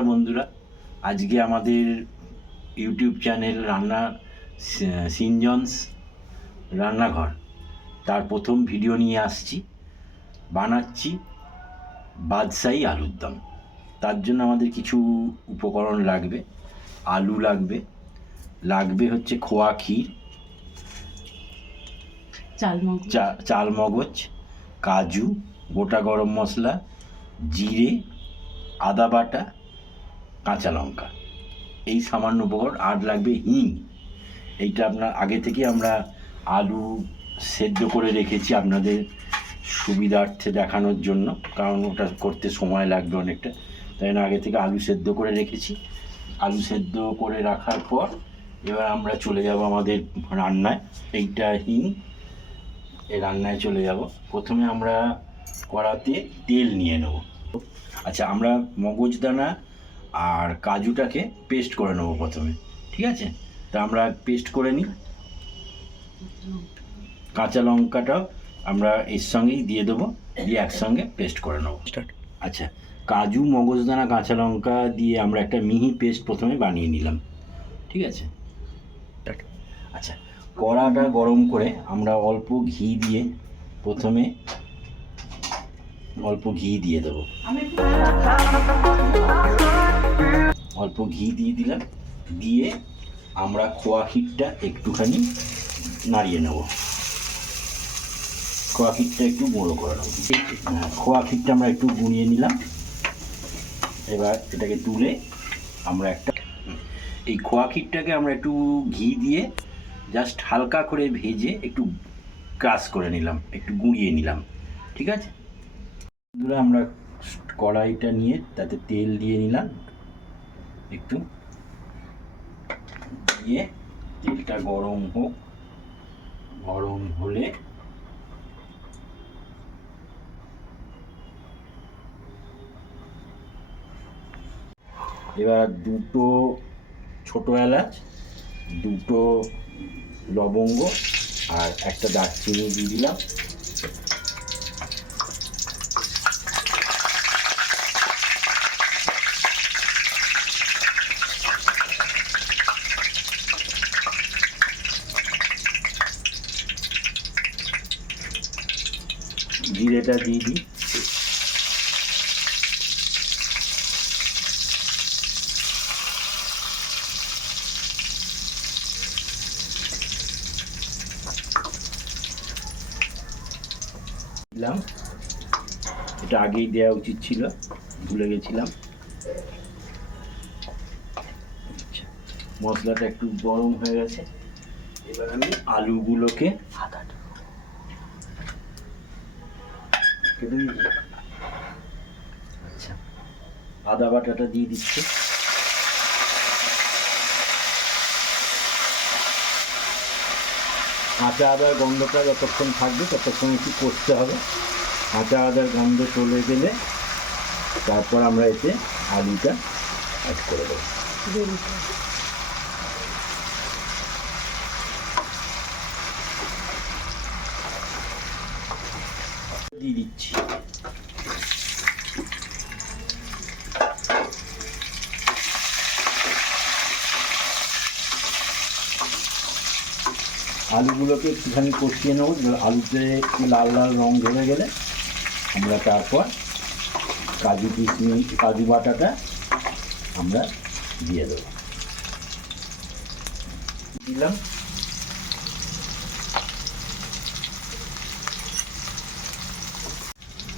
নমস্কার বন্ধুরা। আজকে আমাদের ইউটিউব চ্যানেল রান্না সিনজনস রান্নাঘর। তার প্রথম ভিডিও নিয়ে আসছি। বানাচ্ছি বাদশাহী আলুর দম। তার জন্য আমাদের কিছু উপকরণ লাগবে। আলু লাগবে। লাগবে হচ্ছে খোয়া ক্ষীর। চাল মগজ কাজু গোটা গরম মশলা জিরে আদা বাটা কাঁচা লঙ্কা। এই সামান্য উপকরণ আর লাগবে হিং। এইটা আপনার আগে থেকে আমরা আলু সেদ্ধ করে রেখেছি আপনাদের সুবিধার্থে দেখানোর জন্য, কারণ ওটা করতে সময় লাগবে অনেকটা। তাই জন্য আগে থেকে আলু সেদ্ধ করে রেখেছি। আলু সেদ্ধ করে রাখার পর এবার আমরা চলে যাব আমাদের রান্নায়। এইটা হিং। এই রান্নায় চলে যাব। প্রথমে আমরা কড়াতে তেল নিয়ে নেব। আচ্ছা আমরা মগজদানা আর কাজুটাকে পেস্ট করে নেব প্রথমে ঠিক আছে? তা আমরা পেস্ট করে নিই। কাঁচা লঙ্কাটাও আমরা এর সঙ্গেই দিয়ে দেবো দিয়ে একসঙ্গে পেস্ট করে নেব। আচ্ছা কাজু মগজদানা কাঁচা লঙ্কা দিয়ে আমরা একটা মিহি পেস্ট প্রথমে বানিয়ে নিলাম ঠিক আছে? আচ্ছা কড়াটা গরম করে আমরা অল্প ঘি দিয়ে প্রথমে অল্প ঘি দিয়ে দেবো। অল্প ঘি দিয়ে দিলাম। দিয়ে আমরা খোয়া ক্ষীরটা একটুখানি নাড়িয়ে নেব। খোয়া ক্ষীরটা একটু গুঁড়ো করে নেব। হ্যাঁ, খোয়া ক্ষীরটা আমরা একটু গুঁড়িয়ে নিলাম। এবার এটাকে তুলে আমরা একটা এই খোয়া ক্ষীরটাকে আমরা একটু ঘি দিয়ে জাস্ট হালকা করে ভেজে একটু ক্রাশ করে নিলাম একটু গুঁড়িয়ে নিলাম। ঠিক আছে? আমরা কড়াইটা নিয়ে তাতে তেল দিয়ে নিলাম। একটু। দিয়ে তেলটা গরম হোক, গরম হলে এবার দুটো ছোটো এলাচ, দুটো লবঙ্গ আর একটা দারচিনি দিয়ে দিলাম। জিরেটা দিয়ে দিই। দিলাম। এটা আগেই দেওয়া উচিত ছিল ভুলে গেছিলাম। আচ্ছা, মশলাটা একটু গরম হয়ে গেছে। এবার আমি আলুগুলোকে আচ্ছা আদা বাটাটা দিয়ে দিচ্ছি। কাঁচা আদার গন্ধটা যতক্ষণ থাকবে ততক্ষণ একটু করতে হবে। কাঁচা আদার গন্ধ চলে গেলে তারপর আমরা এতে আলুটা অ্যাড করে দেবো। দিয়ে দিচ্ছি? আলুগুলোকে একটুখানি কষিয়ে নেব আলুতে একটু লাল লাল রং ধরে গেলে আমরা তারপর কাজু কিশমিশ, কাজু বাটাটা আমরা দিয়ে দেবো। দিলাম।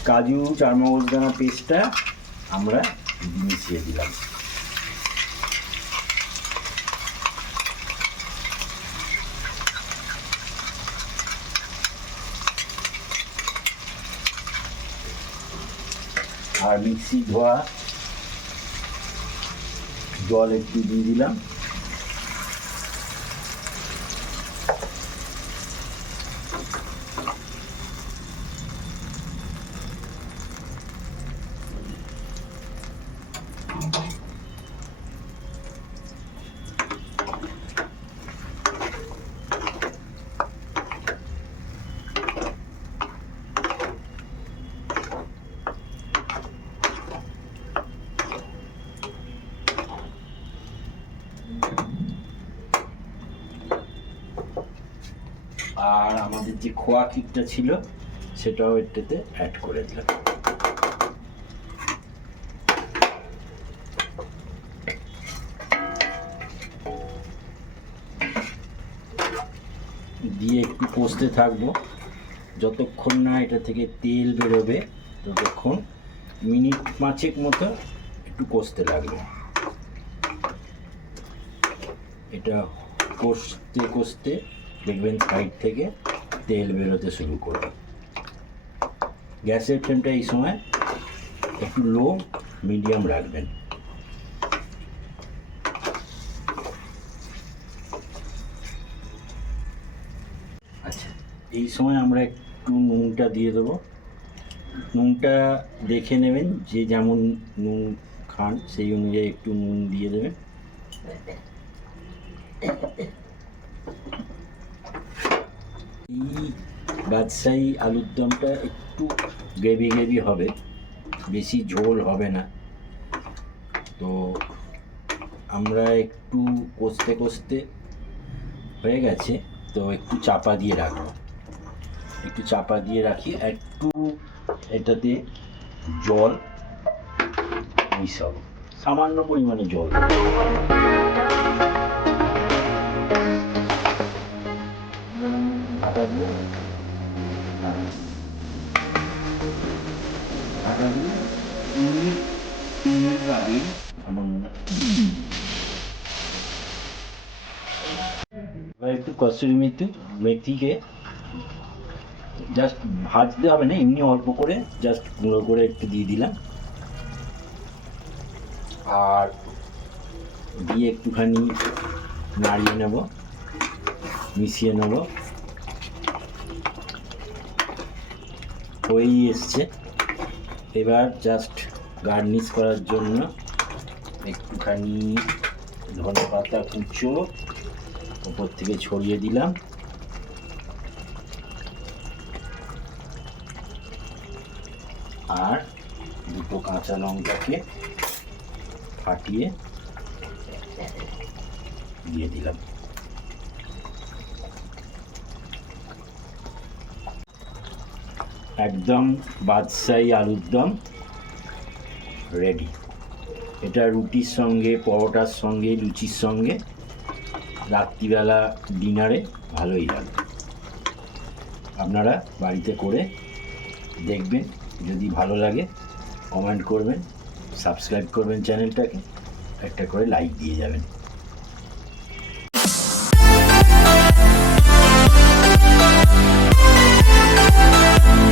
কাজু চারমগজদানা পেস্টটা আমরা মিশিয়ে দিলাম। আর মিক্সি ধোয়া জল একটু দিয়ে দিলাম। আর আমাদের যে খোয়া কিটটা ছিল, সেটাও এটাতে অ্যাড করে দিলাম। দিয়ে একটু কষতে থাকব। যতক্ষণ না এটা থেকে তেল বেরোবে, ততক্ষণ মিনিট পাঁচেক মতো একটু কষতে লাগবে। এটা কষতে কষতে দেখবেন সাইড থেকে তেল বেরোতে শুরু করবে। গ্যাসের ফ্লেমটা এই সময় একটু লো মিডিয়াম রাখবেন। আচ্ছা এই সময় আমরা একটু নুনটা দিয়ে দেবো। নুনটা দেখে নেবেন, যে যেমন নুন খান, সেই অনুযায়ী একটু নুন দিয়ে দেবেন। এই বাদশাহী আলুর দমটা একটু গ্রেভি গ্রেভি হবে, বেশি ঝোল হবে না। তো আমরা একটু কষতে কষতে হয়ে গেছে, তো একটু চাপা দিয়ে রাখব। একটু চাপা দিয়ে রাখি, একটু এটাতে জল মিশাবো, সামান্য পরিমাণে জল। সামান্য এবার একটু কসুরি মেথি মেথিকে জাস্ট ভাজতে হবে না, এমনি অল্প করে জাস্ট গুঁড়ো করে একটু দিয়ে দিলাম। আর দিয়ে একটুখানি নাড়িয়ে নেব, মিশিয়ে নেব। হয়েই এসছে। এবার জাস্ট গার্নিশ করার জন্য একটুখানি ধনে পাতা, কুচো, উপর থেকে ছড়িয়ে দিলাম। আর দুটো কাঁচা লঙ্কাকে ফাটিয়ে দিয়ে দিলাম। একদম বাদশাহী আলুর দম রেডি এটা রুটির সঙ্গে, পরোটার সঙ্গে, লুচির সঙ্গে, রাত্রিবেলা ডিনারে ভালোই লাগবে আপনারা বাড়িতে করে দেখবেন, যদি ভালো লাগে কমেন্ট করবেন সাবস্ক্রাইব করবেন চ্যানেলটাকে, একটা করে লাইক দিয়ে যাবেন।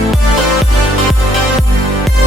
Música